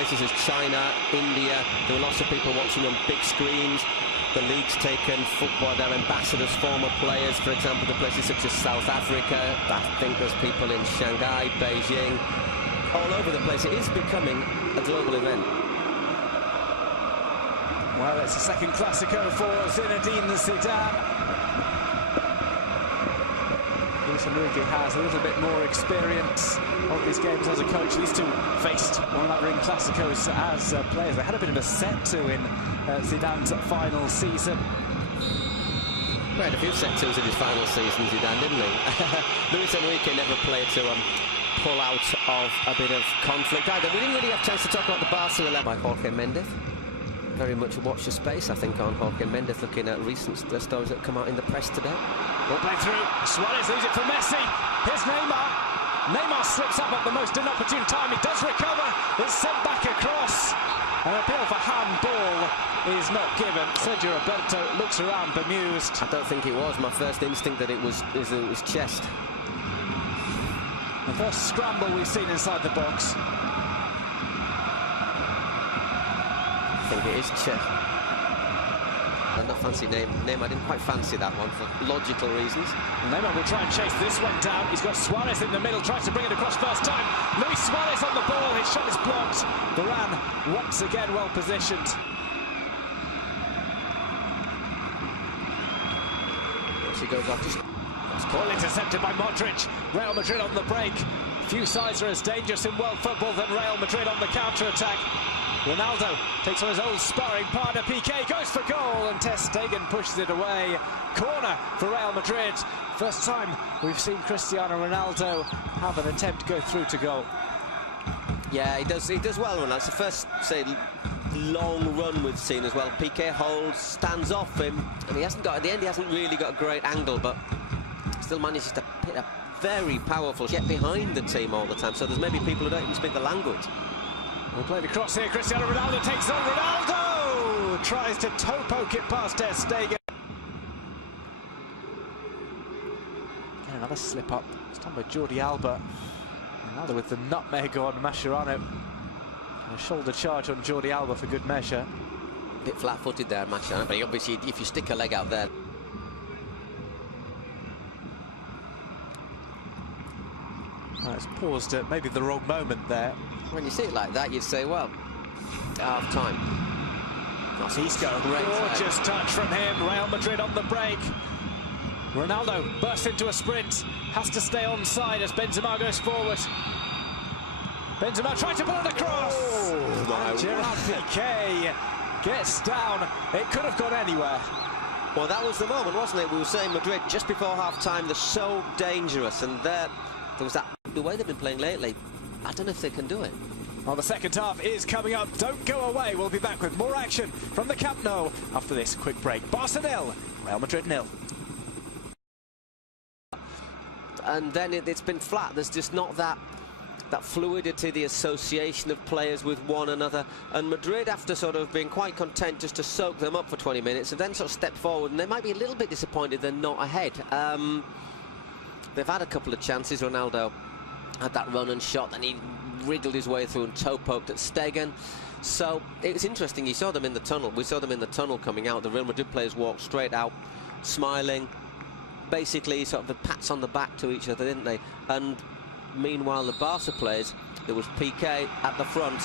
places as China, India. There were lots of people watching on big screens. The league's taken football, their ambassadors, former players, for example, to places such as South Africa. I think there's people in Shanghai, Beijing, all over the place. It is becoming a global event. Well, it's a second Classico for Zinedine Zidane. Luis Enrique has a little bit more experience of these games as a coach. These two faced one another in Classicos as players. They had a bit of a set-to in Zidane's final season. He had a few set-tos in his final season, Zidane, didn't he? Luis Enrique never played to pull out of a bit of conflict either. We didn't really have a chance to talk about the Barcelona by Jorge Mendes. Very much a watch the space, I think, on Jorge Mendes, looking at recent stories that come out in the press today. Ball played through. Suarez leaves it for Messi. Here's Neymar. Neymar slips up at the most inopportune time. He does recover. It's sent back across. An appeal for handball is not given. Sergio Roberto looks around bemused. I don't think it was. My first instinct that it was chest. The first scramble we've seen inside the box. I think it is chest. I'm not fancy name. I didn't quite fancy that one for logical reasons. Neymar will try and chase this one down. He's got Suarez in the middle, tries to bring it across first time. Luis Suarez on the ball, his shot is blocked. Varane once again well positioned. Once he goes off, ball intercepted by Modric. Real Madrid on the break. Few sides are as dangerous in world football than Real Madrid on the counter-attack. Ronaldo takes on his old sparring partner, Piqué, goes for goal, and Ter Stegen pushes it away. Corner for Real Madrid. First time we've seen Cristiano Ronaldo have an attempt go through to goal. Yeah, he does well, Ronaldo. It's the first, say, long run we've seen as well. Piqué holds, stands off him, and he hasn't got, at the end, he hasn't really got a great angle, but still manages to hit a very powerful get behind the team all the time. So there's maybe people who don't even speak the language. We'll play the cross here. Cristiano Ronaldo takes on Ronaldo! Tries to toe poke it past Ter Stegen. Again, another slip up. This time by Jordi Alba. Ronaldo with the nutmeg on Mascherano. And a shoulder charge on Jordi Alba for good measure. A bit flat-footed there, Mascherano, but obviously if you stick a leg out there. Well, it's paused at maybe the wrong moment there. When you see it like that, you'd say, well, half-time. Isco, gorgeous touch from him. Real Madrid on the break. Ronaldo bursts into a sprint. Has to stay onside as Benzema goes forward. Benzema trying to pull it across. Oh, Gerard Piqué gets down. It could have gone anywhere. Well, that was the moment, wasn't it? We were saying Madrid just before half-time, they're so dangerous. And there was that, the way they've been playing lately, I don't know if they can do it. Well, the second half is coming up. Don't go away. We'll be back with more action from the Camp Nou after this quick break. Barca 0, Real Madrid 0. And then it's been flat. There's just not that fluidity, the association of players with one another. And Madrid, after sort of being quite content just to soak them up for 20 minutes, have then sort of stepped forward, and they might be a little bit disappointed they're not ahead. They've had a couple of chances. Ronaldo had that run and shot, and he wriggled his way through and toe-poked at Stegen. So it was interesting. You saw them in the tunnel. We saw them in the tunnel coming out. The Real Madrid players walked straight out, smiling. Basically, sort of pats on the back to each other, didn't they? And meanwhile, the Barca players, there was Piqué at the front,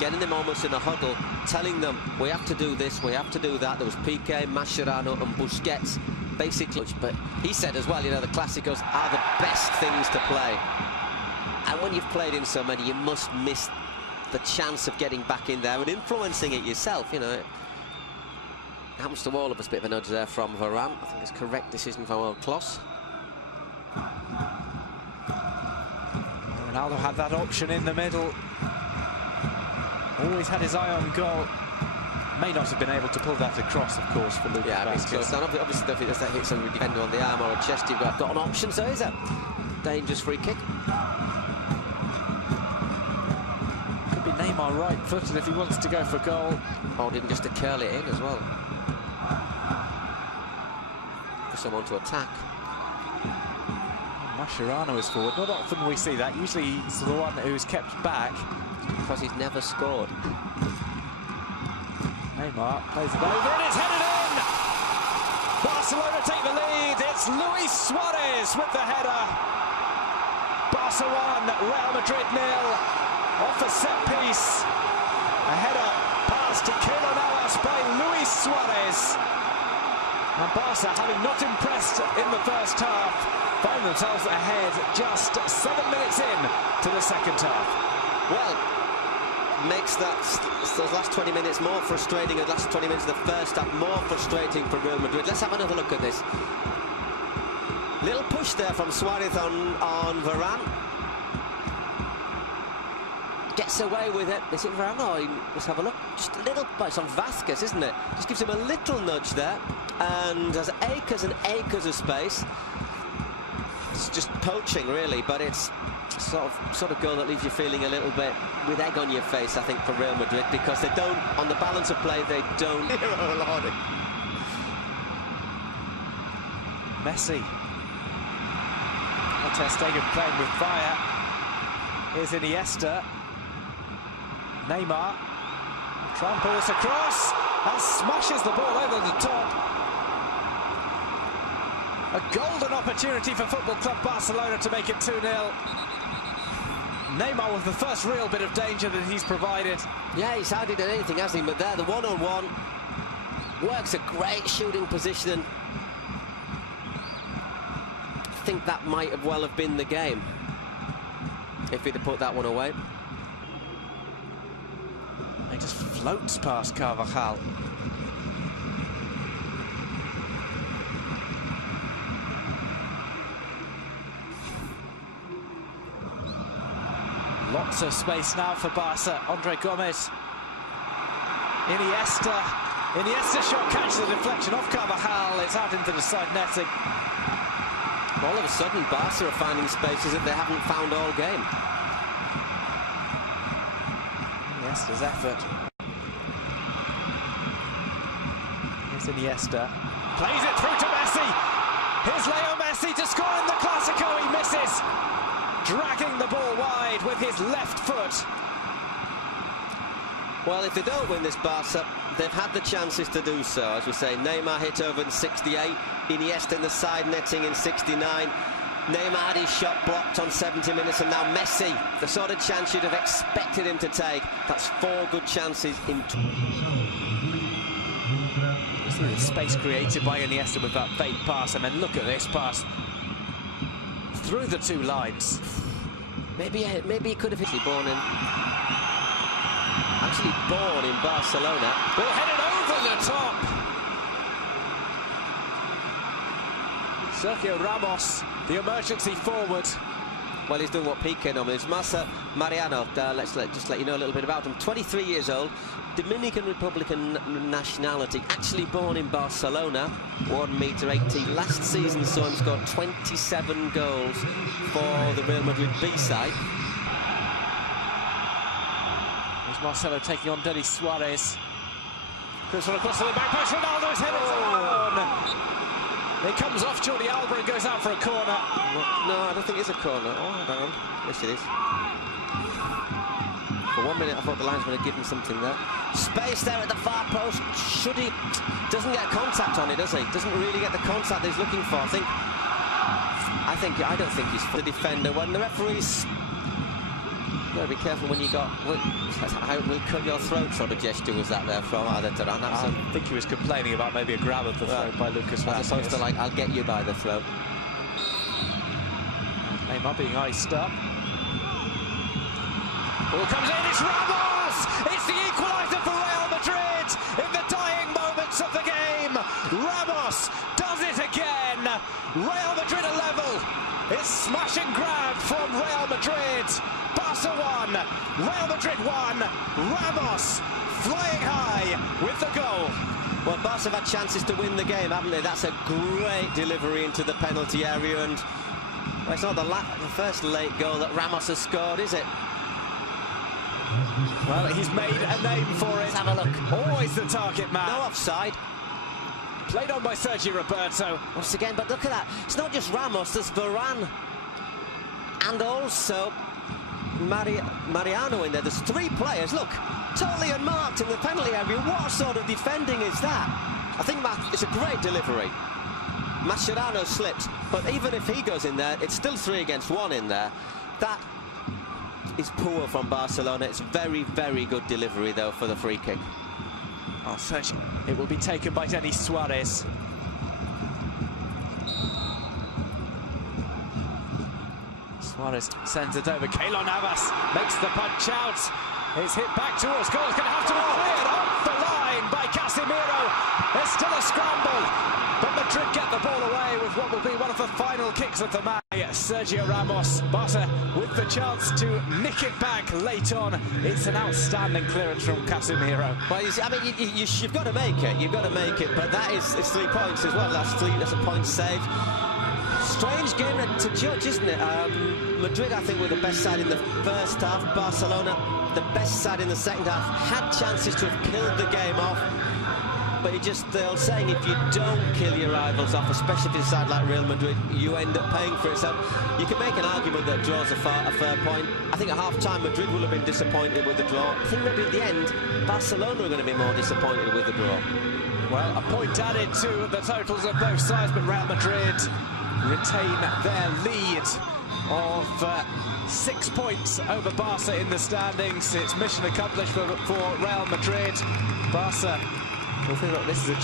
getting them almost in a huddle, telling them, we have to do this, we have to do that. There was Piqué, Mascherano and Busquets, basically. But he said as well, you know, the Clásicos are the best things to play. And when you've played in so many, you must miss the chance of getting back in there and influencing it yourself, you know. It happens to all of us. Bit of a nudge there from Varane. I think it's a correct decision from World Kloss. Ronaldo had that option in the middle. Always had his eye on goal. May not have been able to pull that across, of course, for Lucas Vázquez. Obviously, if that hits somebody defender on the arm or a chest, you've got an option. So is a dangerous free kick. Could be Neymar right-footed if he wants to go for goal. Or didn't just to curl it in as well. For someone to attack. Mascherano is forward. Not often we see that. Usually he's the one who's kept back. because he's never scored. Neymar plays it over and it's headed in! Barcelona take the lead. It's Luis Suarez with the header. Barca 1, Real Madrid 0. Off a set piece. A header pass to Keylor Navas by Luis Suarez. And Barca, having not impressed in the first half, find themselves ahead just 7 minutes in to the second half. Well, makes those last 20 minutes more frustrating, and last 20 minutes of the first half more frustrating for Real Madrid. Let's have another look at this. Little push there from Suarez on Varane. Gets away with it. Is it Varane? Oh, let's have a look. Just a little, it's on Vasquez, isn't it? Just gives him a little nudge there, and has acres and acres of space. It's just poaching, really, but it's sort of goal that leaves you feeling a little bit with egg on your face, I think, for Real Madrid, because they don't, on the balance of play, they don't. Hero Lordy. Messi. Ter Stegen playing with fire. Here's Iniesta. Neymar tramples across and smashes the ball over the top. A golden opportunity for Football Club Barcelona to make it 2-0. Neymar with the first real bit of danger that he's provided. Yeah, he's hardly done anything, hasn't he? But there, the one-on-one works a great shooting position, and I think that might have well have been the game if he'd have put that one away. He just floats past Carvajal. Lots of space now for Barca. Andre Gomez. Iniesta shot catches the deflection off Carvajal. It's out into the side netting. All of a sudden, Barca are finding spaces that they haven't found all game. Iniesta's effort. Here's Iniesta. Plays it through to Messi. Here's Leo Messi to score in the Clásico. He misses. Dragging the ball wide with his left foot. Well, if they don't win this, Barca, they've had the chances to do so. As we say, Neymar hit over in 68, Iniesta in the side netting in 69. Neymar had his shot blocked on 70 minutes, and now Messi, the sort of chance you'd have expected him to take. That's 4 good chances in. See the space created by Iniesta with that fake pass, and then look at this pass through the 2 lines. Maybe he could have actually born in Barcelona. Ball headed over the top. Sergio Ramos, the emergency forward. Well, he's doing what Piqué normally is. Mariano, let's just let you know a little bit about him. 23 years old, Dominican Republican nationality, actually born in Barcelona, 1.80 m. Last season saw him score 27 goals for the Real Madrid B-side. There's Marcelo taking on Denis Suarez. Goes across to the back post. Ronaldo is headed on. It comes off Jordi Alba and goes out for a corner. No, I don't think it's a corner. Oh, hang on. Yes, it is. For 1 minute, I thought the linesman had given something there. Space there at the far post. Should he? Doesn't get contact on it, does he? Doesn't really get the contact he's looking for. I don't think he's the defender. When the referees, you got to be careful when you got. I will cut your throat sort of gesture was that there from Arda Turan. I think he was complaining about maybe a grab of the throat by Lucas Vázquez. As opposed to like, I'll get you by the throat. Neymar being iced up. Ball comes in, it's Ramos! It's the equaliser for Real Madrid in the dying moments of the game. Ramos does it again. Real Madrid are level. It's smash and grab from Real Madrid. Barca 1, Real Madrid 1. Ramos flying high with the goal. Well, Barca have had chances to win the game, haven't they? That's a great delivery into the penalty area, and well, it's not the first late goal that Ramos has scored, is it? Well, he's made a name for it. Let's have a look. Always the target man. No offside. Played on by Sergio Roberto. Once again, but look at that. It's not just Ramos, there's Varane. And also Mariano in there. There's 3 players, look, totally unmarked in the penalty area. What sort of defending is that? I think it's a great delivery. Mascherano slips, but even if he goes in there, it's still 3 against 1 in there. That is poor from Barcelona. It's very, very good delivery, though, for the free kick. Oh, searching. It will be taken by Denis Suarez. Suarez sends it over. Keylor Navas makes the punch out. It's hit back towards goal. It's going to have to be cleared off the line by Casemiro. There's still a scramble, but Madrid get the ball away with what will be one of the final kicks of the match. Sergio Ramos. Barca with the chance to nick it back late on. It's an outstanding clearance from Casemiro. Well, I mean, you've got to make it. You've got to make it, but that is 3 points as well. That's a point saved. Strange game to judge, isn't it? Madrid, I think, were the best side in the first half. Barcelona, the best side in the second half. Had chances to have killed the game off, but the old saying, if you don't kill your rivals off, especially if it's a side like Real Madrid, you end up paying for it. So you can make an argument that draws a fair point. I think at half-time, Madrid will have been disappointed with the draw. I think maybe at the end, Barcelona are going to be more disappointed with the draw. Well, a point added to the totals of both sides, but Real Madrid retain their lead of 6 points over Barca in the standings. It's mission accomplished for Real Madrid. Barca will feel like this is a